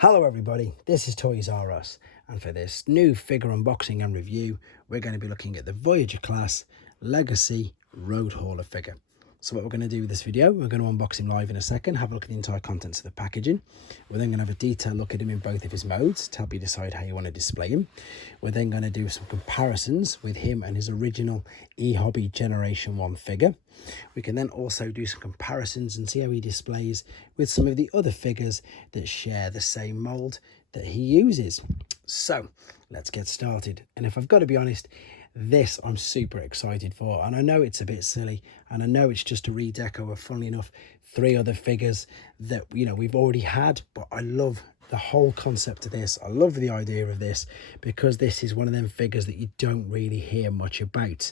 Hello everybody, this is Toys R Us, and for this new figure unboxing and review we're going to be looking at the Voyager class Legacy Road Hauler figure. So what we're going to do with this video, we're going to unbox him live in a second, have a look at the entire contents of the packaging. We're then going to have a detailed look at him in both of his modes to help you decide how you want to display him. We're then going to do some comparisons with him and his original ehobby Generation 1 figure. We can then also do some comparisons and see how he displays with some of the other figures that share the same mould that he uses. So let's get started. And if I've got to be honest, this I'm super excited for, and I know it's a bit silly, and I know it's just a redeco of, funnily enough, 3 other figures that we've already had, but I love the whole concept of this. I love the idea of this because this is one of them figures that you don't really hear much about.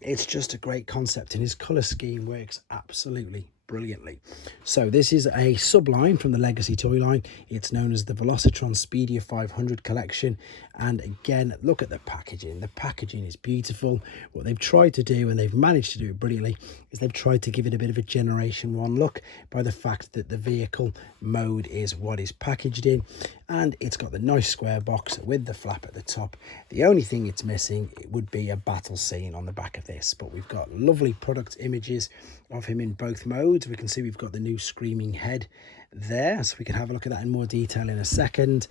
It's just a great concept, and his color scheme works absolutely brilliantly. So this is a subline from the Legacy toy line. It's known as the Velocitron Speedia 500 collection, and again, look at the packaging. The packaging is beautiful. What they've tried to do, and they've managed to do it brilliantly, is they've tried to give it a bit of a Generation 1 look by the fact that the vehicle mode is what is packaged in, and it's got the nice square box with the flap at the top. The only thing it's missing, it would be a battle scene on the back of this, but we've got lovely product images of him in both modes. We can see we've got the new screaming head there, so we can have a look at that in more detail in a second.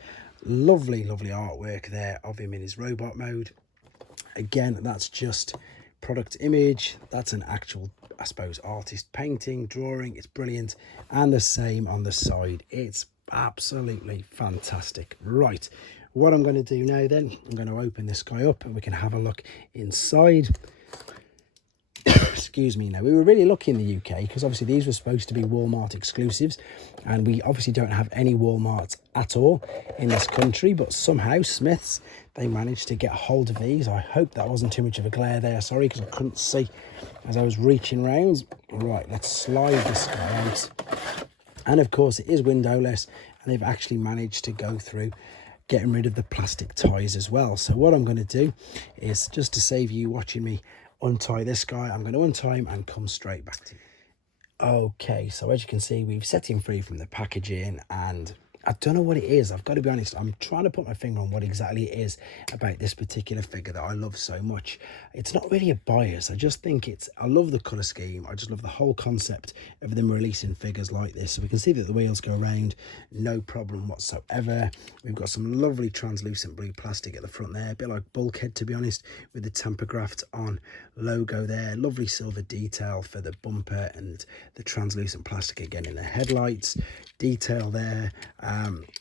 Lovely artwork there of him in his robot mode. Again, that's just product image. That's an actual, I suppose, artist painting, drawing. It's brilliant. And the same on the side. It's absolutely fantastic. Right, what I'm going to do now then, I'm going to open this guy up and we can have a look inside. Excuse me. Now, we were really lucky in the UK because obviously these were supposed to be Walmart exclusives, and we obviously don't have any Walmarts at all in this country, but somehow Smiths, they managed to get hold of these. I hope that wasn't too much of a glare there, sorry, because I couldn't see as I was reaching round. Right, let's slide this guy out, and of course it is windowless, and they've actually managed to go through getting rid of the plastic ties as well. So what I'm going to do is, just to save you watching me untie this guy, I'm going to untie him and come straight back to you. Okay, so as you can see, we've set him free from the packaging, and I don't know what it is. I've got to be honest, I'm trying to put my finger on what exactly it is about this particular figure that I love so much. It's not really a bias. I just think I love the colour scheme. I just love the whole concept of them releasing figures like this. So we can see that the wheels go around, no problem whatsoever. We've got some lovely translucent blue plastic at the front there, a bit like Bulkhead, to be honest, with the tamper-graphed on logo there. Lovely silver detail for the bumper and the translucent plastic again in the headlights. Detail there.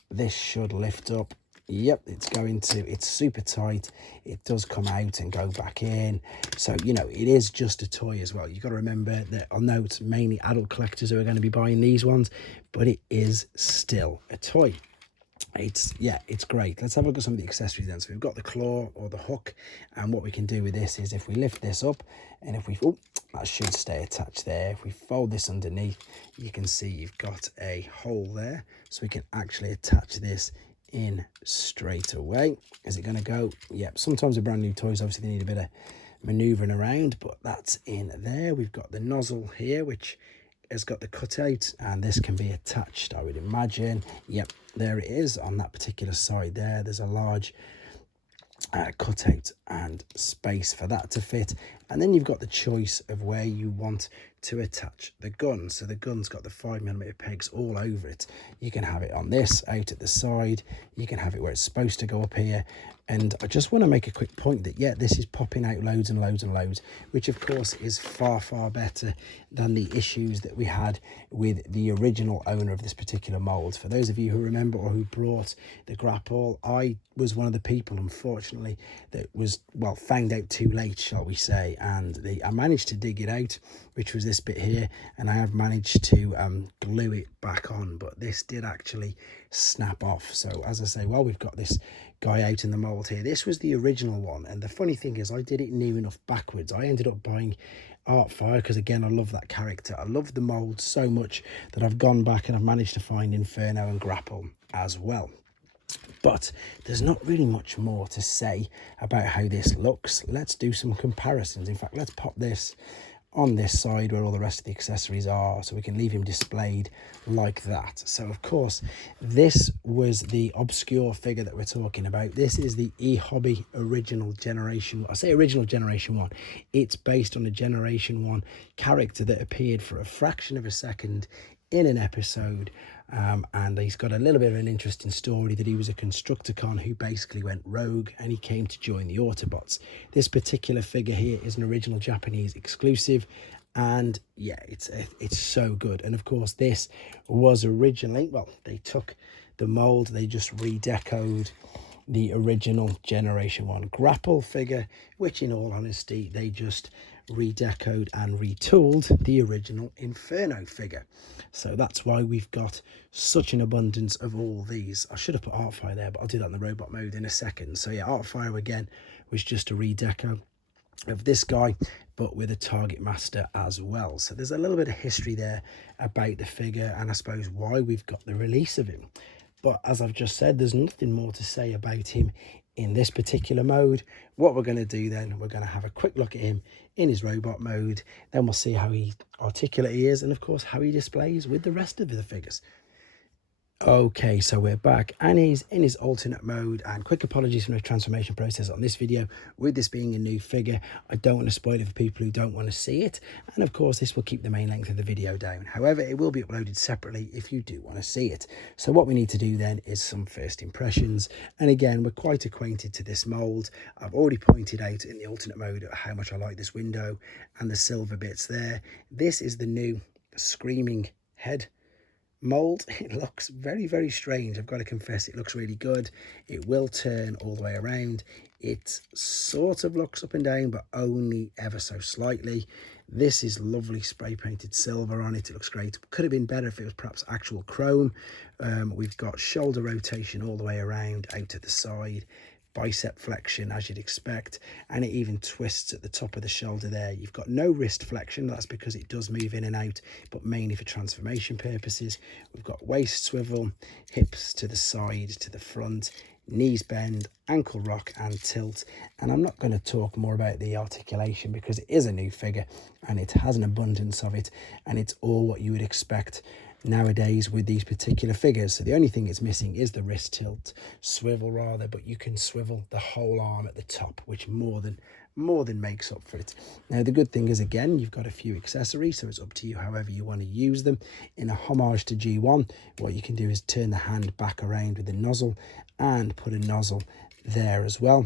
This should lift up. Yep, it's super tight. It does come out and go back in, so it is just a toy as well. You've got to remember that I know it's mainly adult collectors who are going to be buying these ones, but it is still a toy. It's great. Let's have a look at some of the accessories then. So we've got the claw or the hook, and what we can do with this is if we lift this up, and if we that should stay attached there. If we fold this underneath, you can see you've got a hole there, so we can actually attach this in straight away. Is it going to go? Yep. Sometimes with brand new toys, obviously they need a bit of maneuvering around, but that's in there. We've got the nozzle here, which has got the cutout, and this can be attached, I would imagine. Yep, there it is on that particular side there. There's a large cutout and space for that to fit, and then you've got the choice of where you want to attach the gun. So the gun's got the 5mm pegs all over it. You can have it on this, out at the side. You can have it where it's supposed to go up here. And I just want to make a quick point that, yeah, this is popping out loads and loads and loads, which of course is far better than the issues that we had with the original owner of this particular mould. For those of you who remember or who brought the grapple, I was one of the people, unfortunately, that was, well, found out too late, shall we say, and I managed to dig it out, which was this bit here, and I have managed to glue it back on, but this did actually snap off. So as I say, well, we've got this guy out in the mould here. This was the original one, and the funny thing is I did it near enough backwards. I ended up buying Artfire because, again, I love that character. I love the mould so much that I've gone back and I've managed to find Inferno and Grapple as well. But there's not really much more to say about how this looks. Let's do some comparisons. In fact, let's pop this on this side where all the rest of the accessories are, so we can leave him displayed like that. So of course this was the obscure figure that we're talking about. This is the ehobby original generation. I say original generation 1, it's based on a generation 1 character that appeared for a fraction of a second in an episode, and he's got a little bit of an interesting story that he was a Constructicon who basically went rogue and he came to join the Autobots. This particular figure here is an original Japanese exclusive, and yeah, it's so good. And of course this was originally, well, they took the mold, they just redecoed the original generation 1 grapple figure, which in all honesty they just redecoed and retooled the original Inferno figure. So that's why we've got such an abundance of all these. I should have put Artfire there, but I'll do that in the robot mode in a second. So yeah, Artfire again was just a redeco of this guy, but with a Target Master as well. So there's a little bit of history there about the figure, and I suppose why we've got the release of him. But as I've just said, there's nothing more to say about him in this particular mode. What we're going to do then, we're going to have a quick look at him in his robot mode, then we'll see how articulate he is, and of course how he displays with the rest of the figures. Okay, so we're back and he's in his alternate mode, and quick apologies for the transformation process on this video. With this being a new figure, I don't want to spoil it for people who don't want to see it, and of course this will keep the main length of the video down. However, it will be uploaded separately if you do want to see it. So what we need to do then is some first impressions, and again, we're quite acquainted to this mold. I've already pointed out in the alternate mode how much I like this window and the silver bits there. This is the new Screaming Head mold. It looks very, very strange. I've got to confess, it looks really good. It will turn all the way around. It sort of looks up and down, but only ever so slightly. This is lovely spray painted silver on it. It looks great. Could have been better if it was perhaps actual chrome. We've got shoulder rotation all the way around, out to the side, bicep flexion as you'd expect, and it even twists at the top of the shoulder there. You've got no wrist flexion, that's because it does move in and out, but mainly for transformation purposes. We've got waist swivel, hips to the side, to the front, knees bend, ankle rock and tilt. And I'm not going to talk more about the articulation because it is a new figure and it has an abundance of it, and it's all what you would expect nowadays with these particular figures. So the only thing it's missing is the wrist tilt, swivel rather, but you can swivel the whole arm at the top, which more than makes up for it. Now the good thing is, again, you've got a few accessories, so it's up to you however you want to use them. In a homage to G1, what you can do is turn the hand back around with the nozzle and put a nozzle there as well.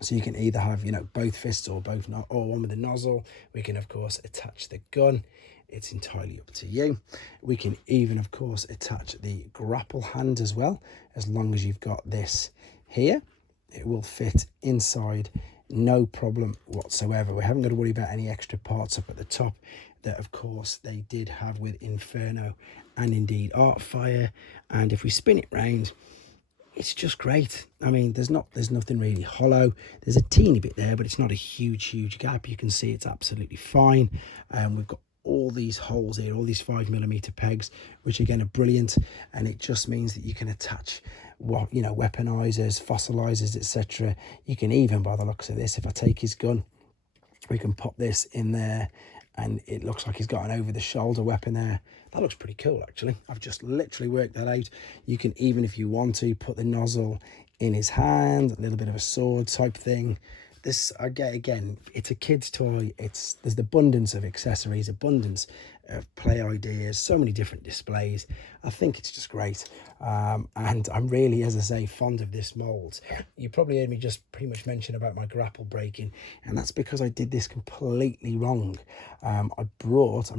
So you can either have, you know, both fists or both, or one with the nozzle. We can of course attach the gun. It's entirely up to you. We can even of course attach the grapple hand as well, as long as you've got this here. It will fit inside, no problem whatsoever. We haven't got to worry about any extra parts up at the top that of course they did have with Inferno and indeed Artfire. And if we spin it round, it's just great. I mean, there's nothing really hollow. There's a teeny bit there, but it's not a huge gap. You can see it's absolutely fine. We've got all these holes here, all these 5mm pegs, which again are brilliant, and it just means that you can attach what, you know, weaponizers, fossilizers, etc. You can even, by the looks of this, if I take his gun, we can pop this in there and it looks like he's got an over the shoulder weapon there. That looks pretty cool actually. I've just literally worked that out. You can even, if you want to, put the nozzle in his hand, a little bit of a sword type thing. This, again, it's a kid's toy. There's the abundance of accessories, abundance of play ideas, so many different displays. I think it's just great. And I'm really, as I say, fond of this mold. You probably heard me just pretty much mention about my grapple breaking, and that's because I did this completely wrong. I'm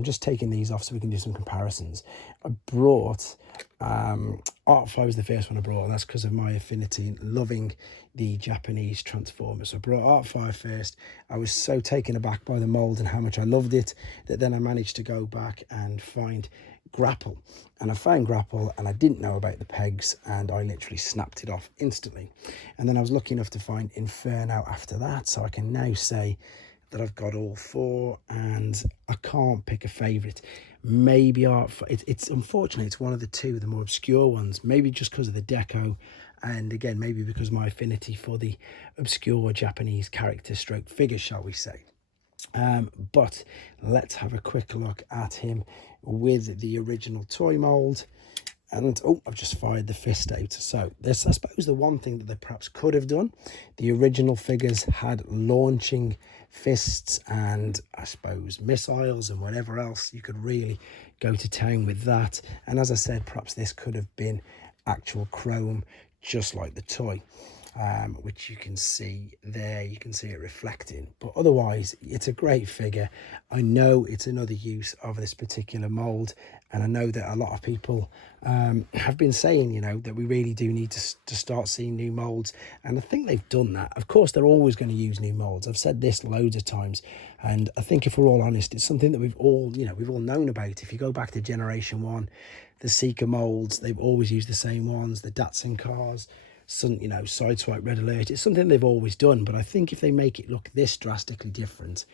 just taking these off so we can do some comparisons. I brought Artfire was the first one I brought, and that's because of my affinity and loving the Japanese Transformers. So I brought Artfire first. I was so taken aback by the mold and how much I loved it that then I managed to go back and find Grapple, and I found Grapple and I didn't know about the pegs, and I literally snapped it off instantly. And then I was lucky enough to find Inferno after that, so I can now say that I've got all four and I can't pick a favorite. Maybe it's unfortunately it's one of the two, the more obscure ones, maybe just because of the deco, and again maybe because of my affinity for the obscure Japanese character stroke figures, shall we say. But let's have a quick look at him with the original toy mould. And oh, I've just fired the fist out. So this, I suppose, the one thing that they perhaps could have done. The original figures had launching fists and I suppose missiles and whatever else. You could really go to town with that. And as I said, perhaps this could have been actual chrome, just like the toy. Which you can see there, you can see it reflecting, but otherwise it's a great figure. I know it's another use of this particular mold, and I know that a lot of people have been saying, you know, that we really do need to start seeing new molds, and I think they've done that. Of course, they're always going to use new molds. I've said this loads of times, and I think if we're all honest, it's something that we've all known about. If you go back to Generation 1, the Seeker molds, they've always used the same ones, the Datsun cars, some, you know, Sideswipe, Red Alert. It's something they've always done, but I think if they make it look this drastically different,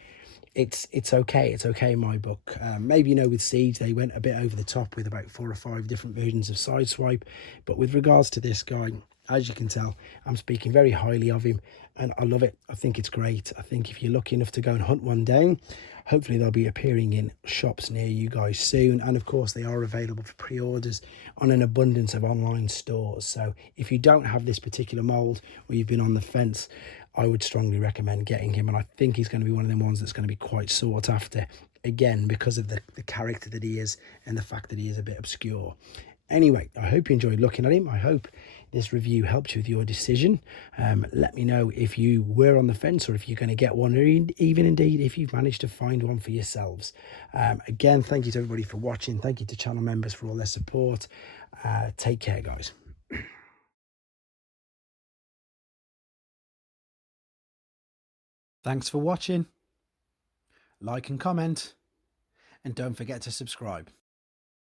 it's okay. It's okay in my book. Maybe, you know, with Siege they went a bit over the top with about 4 or 5 different versions of Sideswipe, but with regards to this guy, as you can tell, I'm speaking very highly of him, and I love it. I think it's great. I think if you're lucky enough to go and hunt one down, hopefully they'll be appearing in shops near you guys soon. And of course, they are available for pre-orders on an abundance of online stores. So if you don't have this particular mold, or you've been on the fence, I would strongly recommend getting him. And I think he's going to be one of them ones that's going to be quite sought after, again, because of the character that he is and the fact that he is a bit obscure. Anyway, I hope you enjoyed looking at him. I hope this review helped you with your decision. Let me know if you were on the fence, or if you're going to get one, or even indeed if you've managed to find one for yourselves. Again, thank you to everybody for watching. Thank you to channel members for all their support. Take care, guys. Thanks for watching. Like and comment, and don't forget to subscribe.